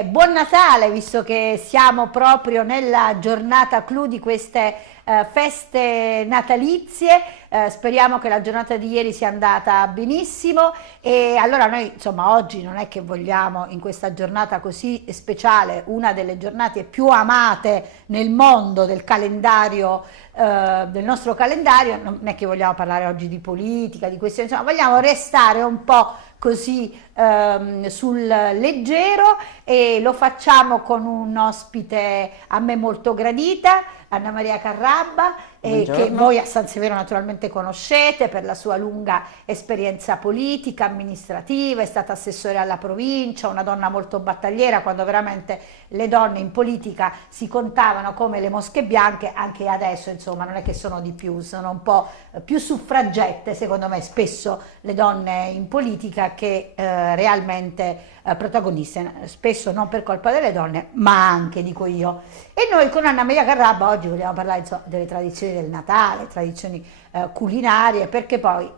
anche buon Natale, visto che siamo proprio nella giornata clou di queste feste natalizie. Speriamo che la giornata di ieri sia andata benissimo, e allora noi insomma oggi non è che vogliamo, in questa giornata così speciale, una delle giornate più amate nel mondo del calendario, del nostro calendario, non è che vogliamo parlare oggi di politica, di questioni, insomma vogliamo restare un po' così sul leggero, e lo facciamo con un ospite a me molto gradita, Anna Maria Carrabba, che voi a San Severo naturalmente conoscete per la sua lunga esperienza politica, amministrativa, è stata assessore alla provincia, una donna molto battagliera, quando veramente le donne in politica si contavano come le mosche bianche. Anche adesso insomma non è che sono di più, sono un po' più suffragette secondo me spesso le donne in politica che realmente protagoniste, spesso non per colpa delle donne ma anche, dico io. E noi con Anna Maria Carrabba oggi vogliamo parlare insomma delle tradizioni del Natale, tradizioni culinarie, perché poi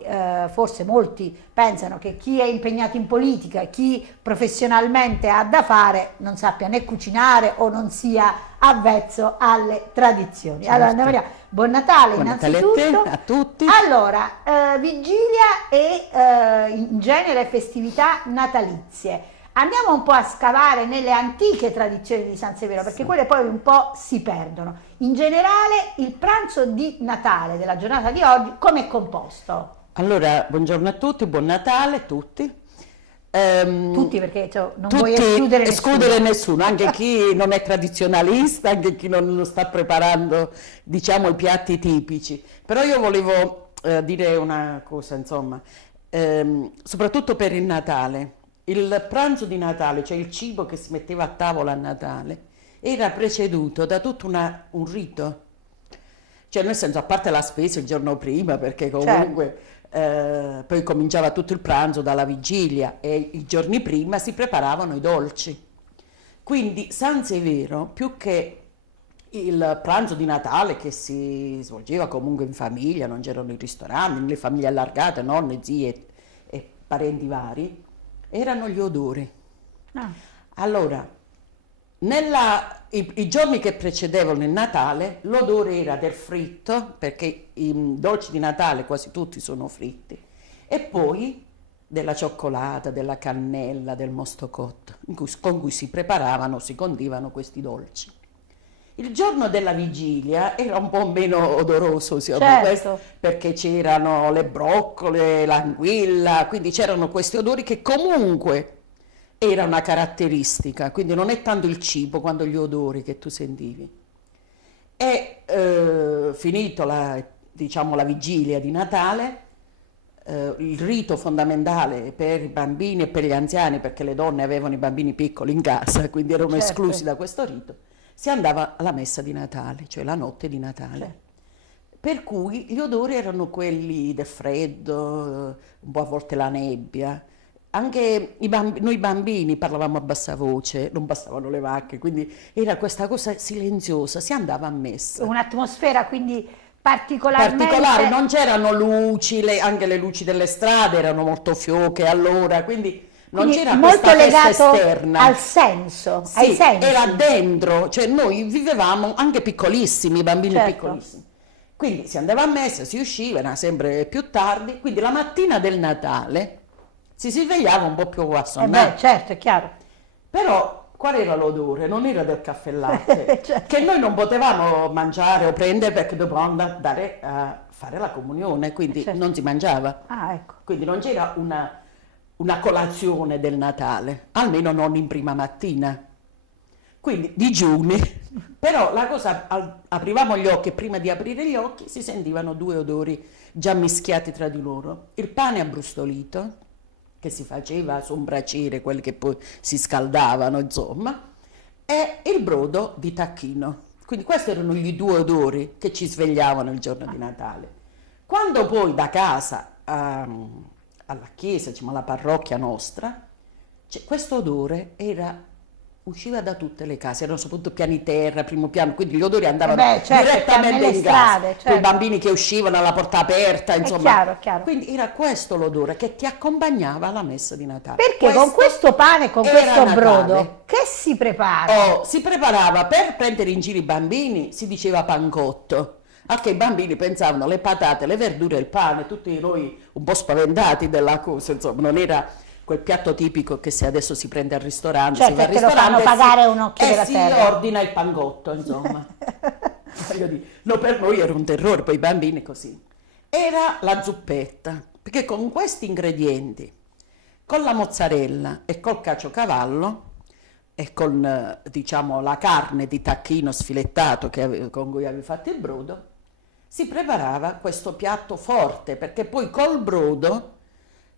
forse molti pensano che chi è impegnato in politica e chi professionalmente ha da fare non sappia né cucinare o non sia avvezzo alle tradizioni. Certo. Allora Anna Maria, buon Natale, buon innanzitutto. Natale a te, a tutti. Allora, vigilia e in genere festività natalizie. Andiamo un po' a scavare nelle antiche tradizioni di San Severo, perché quelle poi un po' si perdono. In generale, il pranzo di Natale della giornata di oggi, come è composto? Allora, buongiorno a tutti, buon Natale a tutti. Tutti, perché cioè, non tutti, vuoi escludere nessuno, anche chi non è tradizionalista, anche chi non sta preparando, diciamo, i piatti tipici. Però io volevo dire una cosa, insomma, soprattutto per il Natale. Il pranzo di Natale, cioè il cibo che si metteva a tavola a Natale, era preceduto da tutto un rito. Cioè, nel senso, a parte la spesa il giorno prima, perché comunque poi cominciava tutto il pranzo dalla vigilia e i giorni prima si preparavano i dolci. Quindi San Severo, più che il pranzo di Natale che si svolgeva comunque in famiglia, non c'erano i ristoranti, nelle famiglie allargate, nonne, zie e parenti vari, erano gli odori. Allora, i giorni che precedevano il Natale, l'odore era del fritto, perché i dolci di Natale quasi tutti sono fritti, e poi della cioccolata, della cannella, del mosto cotto, con cui si preparavano, si condivano questi dolci. Il giorno della vigilia era un po' meno odoroso, questo, perché c'erano le broccole, l'anguilla, quindi c'erano questi odori che comunque era una caratteristica, quindi non è tanto il cibo quanto gli odori che tu sentivi. E finito diciamo, la vigilia di Natale, il rito fondamentale per i bambini e per gli anziani, perché le donne avevano i bambini piccoli in casa, quindi erano esclusi da questo rito, si andava alla messa di Natale, cioè la notte di Natale. Per cui gli odori erano quelli del freddo, un po' a volte la nebbia. Anche noi bambini parlavamo a bassa voce, non bastavano le vacche, quindi era questa cosa silenziosa, si andava a messa. Un'atmosfera quindi particolare, non c'erano luci, anche le luci delle strade erano molto fioche allora, quindi non c'era questa festa esterna. Al senso, ai sensi. Era dentro, cioè noi vivevamo anche piccolissimi, i bambini piccolissimi. Quindi si andava a messa, si usciva, era sempre più tardi, quindi la mattina del Natale si svegliava un po' più assonnati. Certo, è chiaro. Però qual era l'odore? Non era del caffè e latte, che noi non potevamo mangiare o prendere perché dovevamo andare a fare la comunione, quindi non si mangiava. Quindi non c'era una colazione del Natale, almeno non in prima mattina. Quindi digiuni. Però la cosa, aprivamo gli occhi e prima di aprire gli occhi si sentivano due odori già mischiati tra di loro. Il pane abbrustolito, che si faceva su un braciere, quelli che poi si scaldavano, insomma, e il brodo di tacchino. Quindi questi erano gli due odori che ci svegliavano il giorno di Natale. Quando poi da casa alla chiesa, diciamo alla parrocchia nostra, questo odore era usciva da tutte le case, erano soprattutto piani terra, primo piano, quindi gli odori andavano certo, direttamente in strade, casa, certo. i bambini che uscivano alla porta aperta, insomma. È chiaro. Quindi era questo l'odore che ti accompagnava alla messa di Natale. Perché con questo pane, con questo brodo, che si prepara? Si preparava per prendere in giro i bambini, si diceva pancotto. Anche i bambini pensavano le patate, le verdure e il pane, tutti noi un po' spaventati della cosa, insomma, non era quel piatto tipico che se adesso si prende al ristorante, certo, si va al ristorante, lo fanno pagare un occhio della terra. E si ordina il pancotto, insomma. No, per noi era un terrore, poi i bambini così. Era la zuppetta, perché con questi ingredienti, con la mozzarella e col caciocavallo e con, diciamo, la carne di tacchino sfilettato con cui avevi fatto il brodo, si preparava questo piatto forte, perché poi col brodo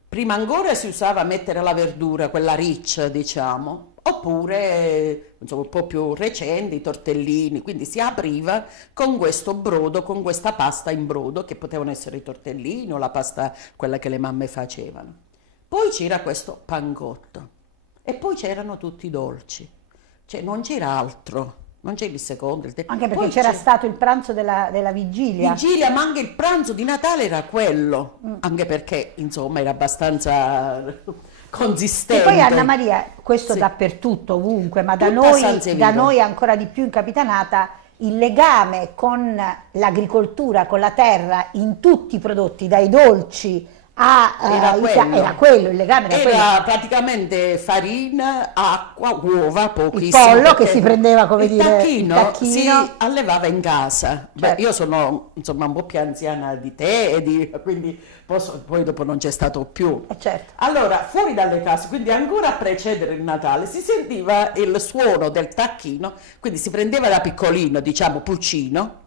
prima ancora si usava mettere la verdura, quella riccia, diciamo, oppure insomma, un po' più recenti, i tortellini, quindi si apriva con questo brodo, con questa pasta in brodo, che potevano essere i tortellini o la pasta, quella che le mamme facevano. Poi c'era questo pancotto e poi c'erano tutti i dolci, cioè non c'era altro. Non c'è il secondo, il terzo. Anche perché c'era stato il pranzo della vigilia. Vigilia, ma anche il pranzo di Natale era quello, anche perché insomma era abbastanza consistente. E poi Anna Maria, questo sì, dappertutto, ovunque, ma da tutta noi ancora di più in Capitanata, il legame con l'agricoltura, con la terra, in tutti i prodotti, dai dolci era quello, il legame era quello. Praticamente farina, acqua, uova, pochissimo. Il pollo che si prendeva, come il dire, tacchino, il tacchino si allevava in casa. Certo. Beh, io sono insomma un po' più anziana di te, quindi poi dopo non c'è stato più. Certo. Allora, fuori dalle case, quindi ancora a precedere il Natale, si sentiva il suono del tacchino, quindi si prendeva da piccolino, diciamo pulcino,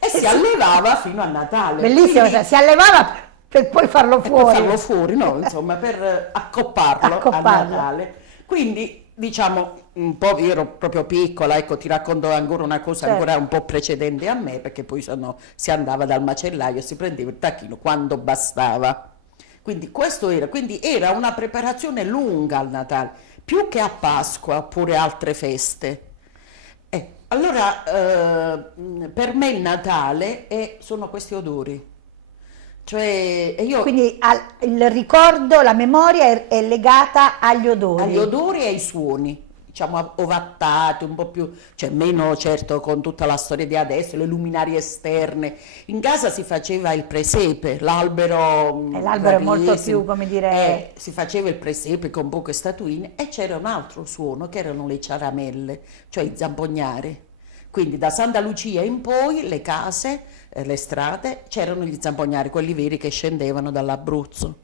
e si allevava fino a Natale. Bellissimo, quindi, si allevava per poi farlo fuori. Per farlo fuori, no, insomma, per accopparlo a Natale. Quindi, diciamo, un po', io ero proprio piccola, ecco, ti racconto ancora una cosa ancora un po' precedente a me, perché poi si andava dal macellaio e si prendeva il tacchino quando bastava. Quindi questo era, quindi era una preparazione lunga al Natale, più che a Pasqua oppure altre feste. Allora, per me il Natale sono questi odori. Cioè, quindi il ricordo, la memoria è legata agli odori. Agli odori e ai suoni, diciamo ovattati, un po' più, cioè meno certo con tutta la storia di adesso, le luminarie esterne. In casa si faceva il presepe, l'albero è molto più, come dire... si faceva il presepe con poche statuine e c'era un altro suono che erano le ciaramelle, cioè i zampognari. Quindi da Santa Lucia in poi le case, le strade, c'erano gli zampognari, quelli veri che scendevano dall'Abruzzo.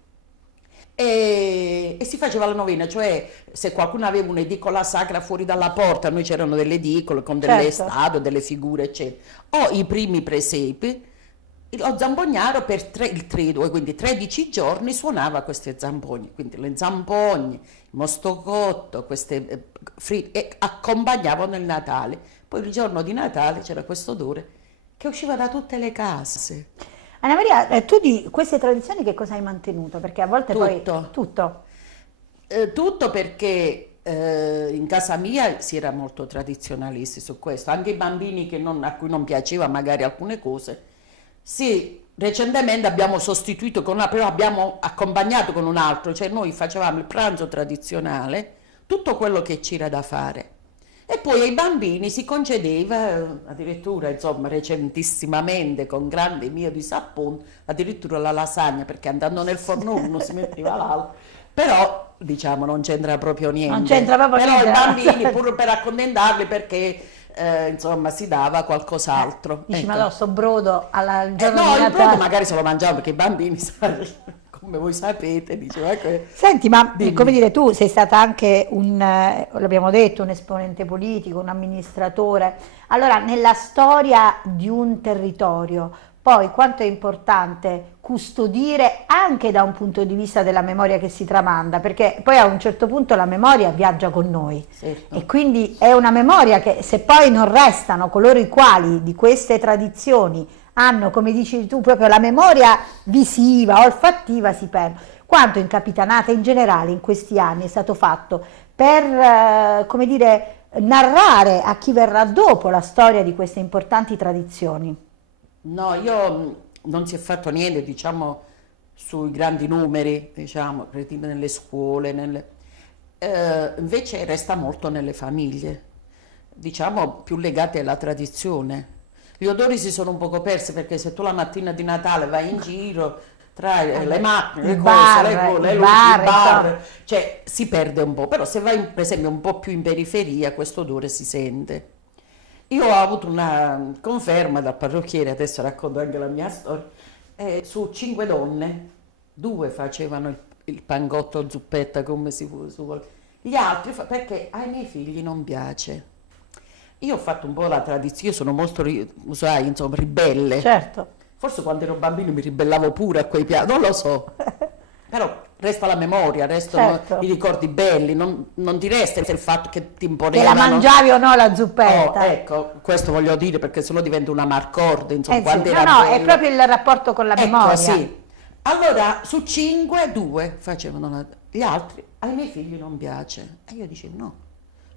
E si faceva la novena, cioè se qualcuno aveva un'edicola sacra fuori dalla porta, noi c'erano delle edicole con delle statue, delle figure, eccetera. O i primi presepi, lo zampognaro per il triduo, quindi 13 giorni suonava questi zampogni, quindi le zampogne, il mostocotto, queste e accompagnavano il Natale. Poi il giorno di Natale c'era questo odore che usciva da tutte le case. Anna Maria, tu di queste tradizioni che cosa hai mantenuto? Perché a volte Tutto perché in casa mia si era molto tradizionalisti su questo, anche i bambini a cui non piaceva magari alcune cose. Sì, recentemente abbiamo sostituito però abbiamo accompagnato con un altro, cioè noi facevamo il pranzo tradizionale, tutto quello che c'era da fare. E poi ai bambini si concedeva, addirittura insomma recentissimamente, con grande mio disappunto, addirittura la lasagna, perché andando nel forno uno si metteva l'altro, però diciamo non c'entra proprio niente. Non c'entra proprio niente. Però i bambini, pur per accontentarli, perché insomma si dava qualcos'altro. Dici, ma no, sto brodo al giorno di Natale. No, il brodo magari se lo mangiavano, perché i bambini, come voi sapete, diceva che... Senti, ma come dire, tu sei stata anche l'abbiamo detto, un esponente politico, un amministratore. Allora, nella storia di un territorio, poi quanto è importante custodire anche da un punto di vista della memoria che si tramanda, perché poi a un certo punto la memoria viaggia con noi, certo. E quindi è una memoria che, se poi non restano coloro i quali di queste tradizioni hanno, come dici tu, proprio la memoria visiva, olfattiva, si perde. quanto in Capitanata in generale in questi anni è stato fatto per, come dire, narrare a chi verrà dopo la storia di queste importanti tradizioni? No, io non si è fatto niente, diciamo, sui grandi numeri, diciamo, nelle scuole, invece resta molto nelle famiglie, diciamo, più legate alla tradizione. Gli odori si sono un poco persi perché se tu la mattina di Natale vai in giro tra le macchine, le cose, le luci, i bar, cioè si perde un po', però se vai per esempio un po' più in periferia questo odore si sente. Io ho avuto una conferma dal parrucchiere, adesso racconto anche la mia storia, su 5 donne, 2 facevano il pangotto zuppetta come si vuole, gli altri perché ai miei figli non piace. Io ho fatto un po' la tradizione, io sono molto, sai, insomma, ribelle. Certo. Forse quando ero bambino mi ribellavo pure a quei piatti, non lo so. Però resta la memoria, restano i ricordi belli, non ti resta il fatto che ti imponevano. Che la mangiavi o no la zuppetta. Oh, ecco, questo voglio dire perché sennò diventa una marcorde, insomma, sì. quando No, era no, bello. è proprio il rapporto con la memoria. Sì. Allora, su 5, 2 facevano, gli altri, ai miei figli non piace. E io dicevo, no,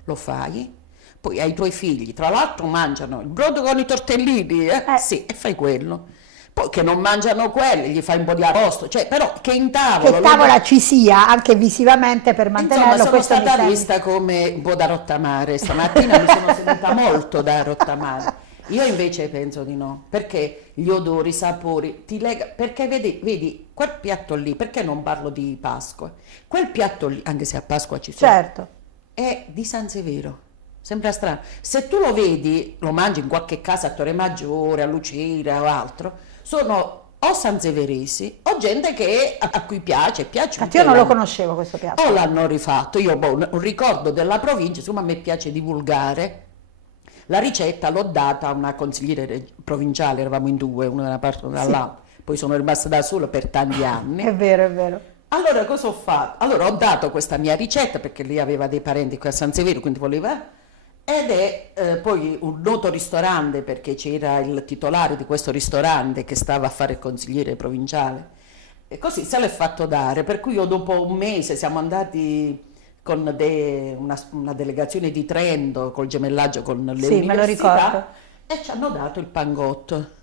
lo fai, poi ai tuoi figli, tra l'altro mangiano il brodo con i tortellini, sì, e fai quello. Poi che non mangiano quelli, gli fai un po' di arrosto, cioè, però che in tavola... Che tavola ci sia, anche visivamente, per mantenerlo. Insomma, sono stata vista come un po' da rottamare, stamattina mi sono sentita molto da rottamare. Io invece penso di no, perché gli odori, i sapori, ti lega, perché vedi, quel piatto lì, perché non parlo di Pasqua? Quel piatto lì, anche se a Pasqua ci sono, certo, è di San Severo. Sembra strano. Se tu lo vedi, lo mangi in qualche casa a Torre Maggiore, a Lucera o altro, sono o sanseveresi o gente a cui piace. Io non lo conoscevo questo piatto. O l'hanno rifatto. Io ho un ricordo della provincia, insomma a me piace divulgare. La ricetta l'ho data a una consigliere provinciale, eravamo in 2, una da una parte e una dall'altra, poi sono rimasta da sola per tanti anni. È vero, è vero. Allora cosa ho fatto? Allora ho dato questa mia ricetta perché lei aveva dei parenti qui a San Severo, quindi voleva... Ed è poi un noto ristorante, perché c'era il titolare di questo ristorante che stava a fare il consigliere provinciale, e così se l'è fatto dare, per cui io dopo un mese siamo andati con una delegazione di Trento, col gemellaggio con le università, me lo ricordo. E ci hanno dato il pangotto.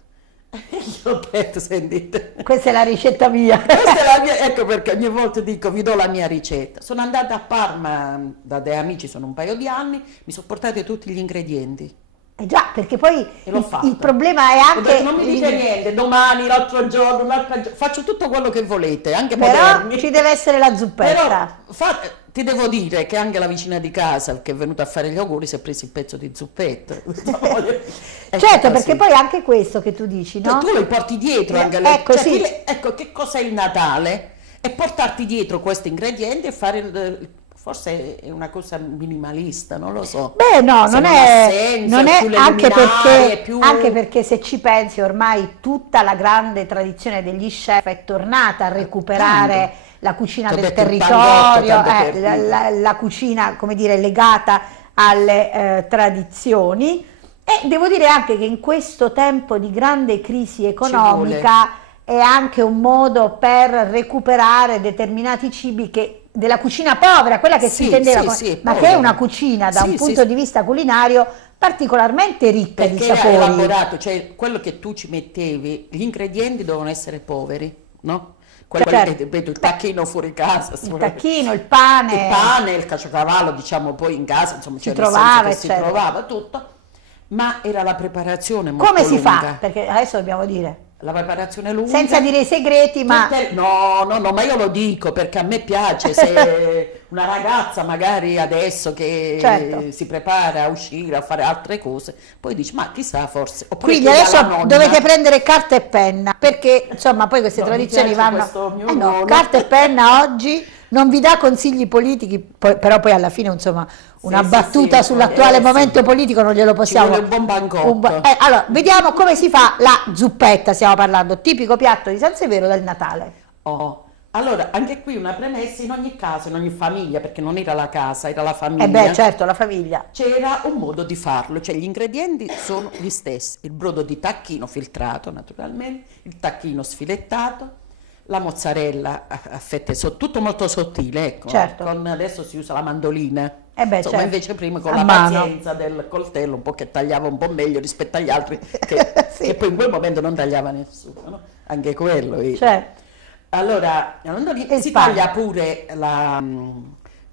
E io ho detto, sentite, questa è la ricetta mia. Questa è la mia, ecco perché ogni volta dico vi do la mia ricetta. Sono andata a Parma da dei amici, sono un paio di anni, mi sono portate tutti gli ingredienti. Già, perché poi il problema è anche... Detto, non mi dite niente, domani, l'altro giorno, faccio tutto quello che volete, anche però moderni. Ci deve essere la zuppetta. Però ti devo dire che anche la vicina di casa che è venuta a fare gli auguri si è preso il pezzo di zuppetta. Certo, perché poi anche questo che tu dici, no? Tu lo porti dietro anche ecco, cioè, sì. Ecco, che cos'è il Natale? E portarti dietro questi ingredienti e fare forse è una cosa minimalista, non lo so. Beh, no, non è più... anche perché se ci pensi ormai tutta la grande tradizione degli chef è tornata a recuperare la cucina del territorio, la cucina, come dire, legata alle tradizioni. E devo dire anche che in questo tempo di grande crisi economica è anche un modo per recuperare determinati cibi della cucina povera, quella che si intendeva, ma che è una cucina da un punto di vista culinario particolarmente ricca di sapori. Perché è elaborato, cioè quello che tu ci mettevi, gli ingredienti devono essere poveri, no? Il tacchino fuori casa, il tacchino, il pane, il caciocavallo, diciamo, poi in casa, insomma, si trovava tutto. Ma era la preparazione molto lunga. Come si lunga. fa? Perché adesso dobbiamo dire. La preparazione lunga. Senza dire i segreti, ma... No, ma io lo dico perché a me piace, se una ragazza magari adesso che si prepara a uscire, a fare altre cose, poi dici, ma chissà forse... Quindi adesso dovete prendere carta e penna, perché insomma poi queste tradizioni vanno... carta e penna oggi non vi dà consigli politici, però poi alla fine insomma una battuta sull'attuale momento politico non glielo possiamo... Ci vuole un buon bancotto. Allora, vediamo come si fa la zuppetta, stiamo parlando, tipico piatto di San Severo del Natale. Allora, anche qui una premessa, in ogni caso, in ogni famiglia, perché non era la casa, era la famiglia. Beh, certo, la famiglia. C'era un modo di farlo, cioè gli ingredienti sono gli stessi, il brodo di tacchino filtrato naturalmente, il tacchino sfilettato, la mozzarella a fette, tutto molto sottile, ecco. Certo. Adesso si usa la mandolina. Insomma, certo. Invece prima con la pazienza del coltello, un po' che tagliava un po' meglio rispetto agli altri, sì. Che poi in quel momento non tagliava nessuno, no? Anche quello. Certo. Allora, si taglia pure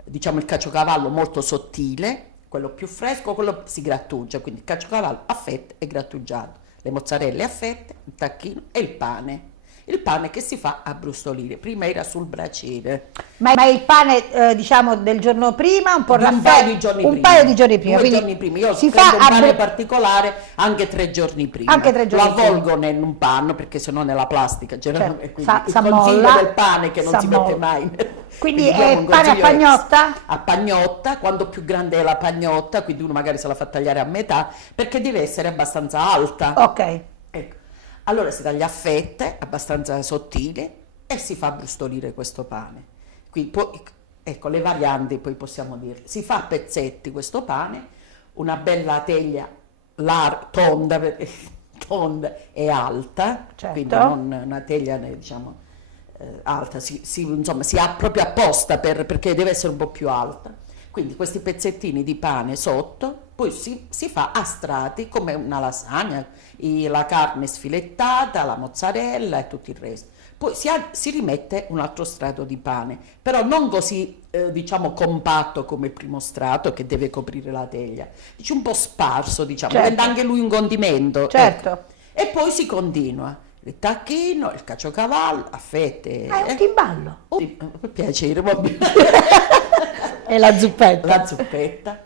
diciamo il caciocavallo molto sottile, quello più fresco, quello si grattugia, quindi il caciocavallo a fette e grattugiato, le mozzarelle a fette, il tacchino e il pane. Il pane che si fa a brustolire, prima era sul braciere. Ma il pane diciamo del giorno prima, un po' un paio di giorni prima. Un paio di giorni prima. 2 giorni prima. Io si prendo un pane particolare anche 3 giorni prima. Anche 3 giorni lo avvolgo in un panno perché sennò nella plastica. Certo. Il consiglio del pane che non si mette mai. Ququindi è pane a pagnotta? A pagnotta, quando più grande è la pagnotta, quindi uno magari se la fa tagliare a metà, perché deve essere abbastanza alta. Ok. Ecco. Allora si taglia a fette, abbastanza sottili, e si fa brustolire questo pane. Qui poi, ecco, le varianti poi possiamo dirle. Si fa a pezzetti questo pane, una bella teglia tonda e alta, certo. Quindi non una teglia, diciamo, alta, insomma, si ha proprio apposta perché deve essere un po' più alta. Quindi questi pezzettini di pane sotto, poi si fa a strati come una lasagna, la carne sfilettata, la mozzarella e tutto il resto. Poi si rimette un altro strato di pane, però non così diciamo compatto come il primo strato che deve coprire la teglia, dice un po' sparso, diciamo, certo. Diventa anche lui un condimento. Certo. Ecco. E poi si continua. Il tacchino, il caciocavallo, a fette. È un timballo. Per piacere, va bene. E la zuppetta. La zuppetta.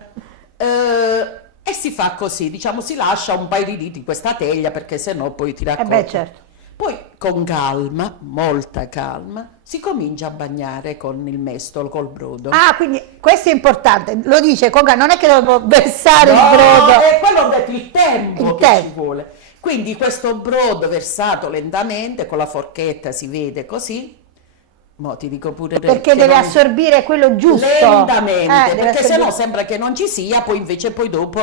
E si fa così, diciamo, si lascia un paio di diti in questa teglia perché sennò poi ti racconta. Beh, certo. Poi con calma, molta calma, si comincia a bagnare con il mestolo, col brodo. Ah, quindi questo è importante, lo dice Conga, non è che devo versare il brodo. È quello ho detto, il tempo che ci vuole. Quindi questo brodo versato lentamente, con la forchetta si vede così. Mo ti dico pure perché deve assorbire quello giusto. Lentamente, perché sennò sembra che non ci sia, poi invece poi dopo...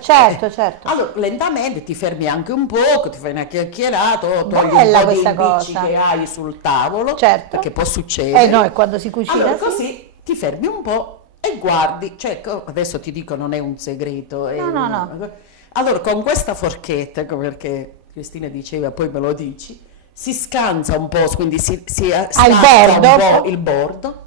certo, certo. Allora, lentamente ti fermi anche un po', ti fai una chiacchierata, togli Bella un po' di questa impicci cosa. che hai sul tavolo, certo. Perché può succedere. No, è quando si cucina. Allora, così ti fermi un po' e guardi, cioè, adesso ti dico non è un segreto. No. Allora, con questa forchetta, perché Cristina diceva, poi me lo dici, si scansa un po', quindi si stacca un po' il bordo,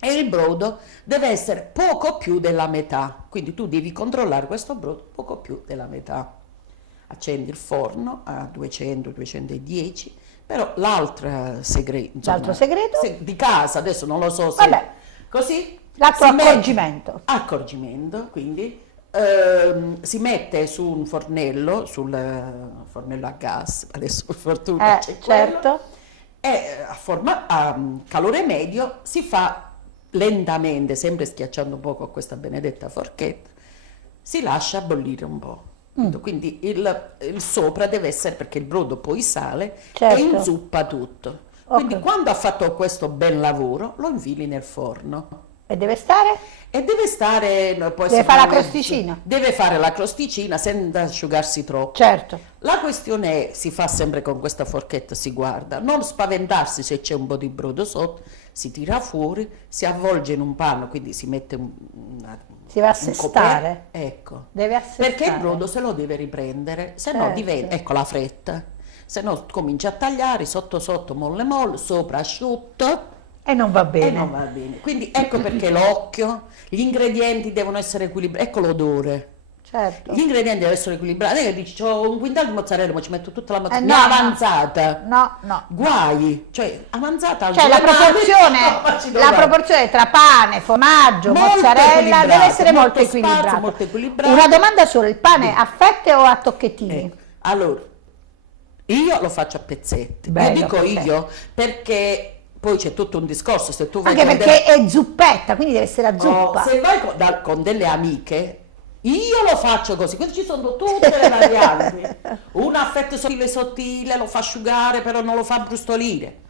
e il brodo deve essere poco più della metà, quindi tu devi controllare questo brodo poco più della metà. Accendi il forno a 200-210, però l'altro segreto di casa, adesso non lo so se... Vabbè, così l'altro accorgimento, quindi si mette su un fornello, sul fornello a gas, adesso per fortuna c'è certo. E a calore medio si fa lentamente, sempre schiacciando un po' con questa benedetta forchetta, si lascia bollire un po'. Quindi il sopra deve essere, perché il brodo poi sale, certo. E inzuppa tutto. Quindi quando ha fatto questo bel lavoro lo infili nel forno. E deve stare? Deve fare la crosticina. Deve fare la crosticina senza asciugarsi troppo. Certo. La questione è, si fa sempre con questa forchetta, si guarda, non spaventarsi se c'è un po' di brodo sotto, si tira fuori, si avvolge in un panno, quindi si mette si va a assestare. Ecco. Deve assestare. Perché il brodo se lo deve riprendere, se no diventa, ecco la fretta, se no comincia a tagliare sotto molle sopra asciutto. E non va bene. Quindi ecco perché l'occhio, gli ingredienti devono essere equilibrati, ecco l'odore. Certo. Gli ingredienti devono essere equilibrati. Non è che dici, ho un quintale di mozzarella, ma ci metto tutta la mozzarella. Avanzata. No. Guai. Cioè, avanzata al la proporzione tra pane, formaggio, mozzarella deve essere molto equilibrata. Una domanda solo, il pane a fette o a tocchettini? Allora, io lo faccio a pezzetti. Bello, io dico io perché... Poi c'è tutto un discorso, se tu vai anche perché è zuppetta, quindi deve essere a zuppa. Se vai con delle amiche, io lo faccio così, quindi ci sono tutte le varianti. Una a fette sottile, lo fa asciugare, però non lo fa brustolire.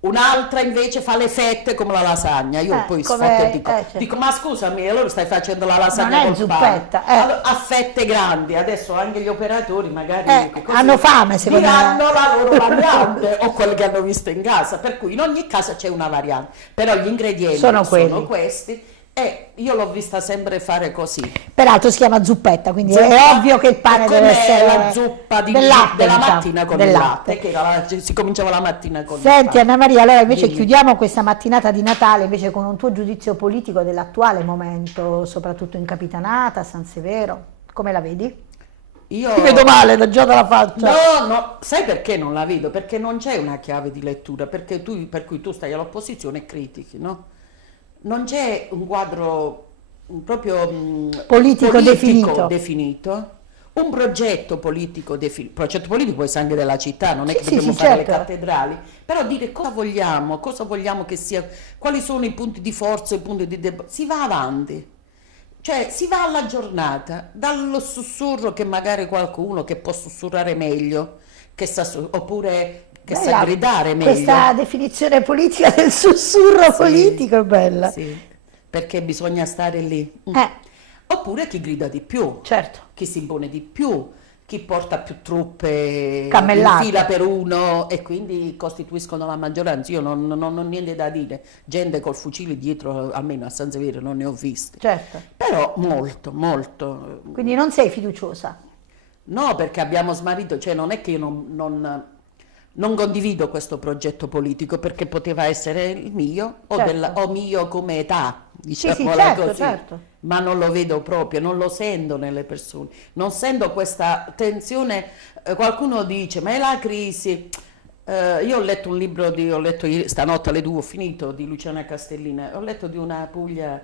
un'altra invece fa le fette come la lasagna. Io poi come, sfotto e dico, certo. dico, ma scusami, allora stai facendo la lasagna Non è col pane. zuppetta, Allora, a fette grandi, adesso anche gli operatori magari hanno fame, secondo me. hanno la loro variante o quelli che hanno visto in casa, per cui in ogni casa c'è una variante, però gli ingredienti sono questi. E io l'ho vista sempre fare così. Peraltro si chiama zuppetta, quindi è ovvio che il pane deve essere la zuppa del latte, della diciamo, mattina con del il latte. che si cominciava la mattina con il Senti pane. Anna Maria, allora invece chiudiamo questa mattinata di Natale invece con un tuo giudizio politico dell'attuale momento, soprattutto in Capitanata, San Severo. Come la vedi? Io Ti vedo male già dalla faccia. No, sai perché non la vedo? Perché non c'è una chiave di lettura, per cui tu stai all'opposizione e critichi, no? Non c'è un quadro proprio politico definito, un progetto politico definito. Progetto politico può essere anche della città, non è che dobbiamo sì, fare certo. le cattedrali, però dire cosa vogliamo che sia, quali sono i punti di forza, i punti di debolezza, si va avanti. Cioè si va alla giornata, dallo sussurro che magari qualcuno che può sussurrare meglio, oppure che sa gridare meglio. Questa definizione politica del sussurro politico è bella. Sì, perché bisogna stare lì. Oppure chi grida di più, certo. Chi si impone di più, chi porta più truppe Cammellate. in fila per uno e quindi costituiscono la maggioranza. Io non ho niente da dire, gente col fucile dietro, almeno a San Severo non ne ho viste. Certo. Però molto. Quindi non sei fiduciosa? No, perché abbiamo smarrito, cioè non è che io non condivido questo progetto politico, perché poteva essere il mio o mio come età, diciamo certo, così. certo. Ma non lo vedo proprio, non lo sento nelle persone, non sento questa tensione. Qualcuno dice, ma è la crisi. Io ho letto un libro, ho letto stanotte alle 2, ho finito, di Luciana Castellina, ho letto di una Puglia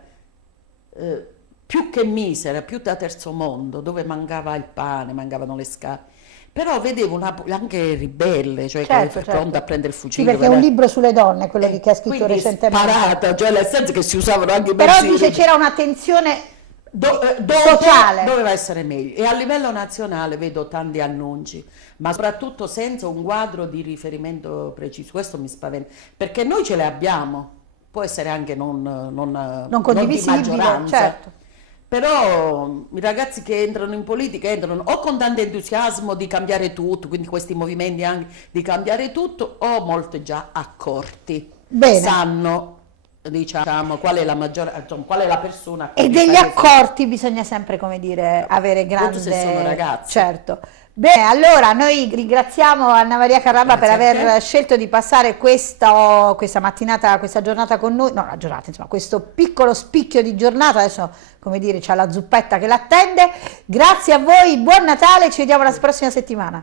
più che misera, più da terzo mondo, dove mancava il pane, mancavano le scarpe. Però vedevo una Puglia anche ribelle, cioè pronta a prendere il fucile. Sì, perché è un libro sulle donne, quello che ha scritto recentemente. Sparata, cioè nel senso che si usavano anche i Però dice c'era un'attenzione sociale. Doveva essere meglio. E a livello nazionale vedo tanti annunci, ma soprattutto senza un quadro di riferimento preciso. Questo mi spaventa, perché noi ce le abbiamo, può essere anche non condivisibile, di maggioranza. certo. Però i ragazzi che entrano in politica entrano o con tanto entusiasmo di cambiare tutto, quindi questi movimenti anche di cambiare tutto, o molto già accorti. Bene. Sanno, diciamo, qual è la persona. E degli accorti bisogna sempre, come dire, avere grande... se sono ragazzi. Certo. Bene, allora noi ringraziamo Anna Maria Carrabba per aver scelto di passare questa mattinata, questa giornata con noi, no la giornata, insomma questo piccolo spicchio di giornata, adesso come dire c'è la zuppetta che l'attende. Grazie a voi, buon Natale, ci vediamo la prossima settimana.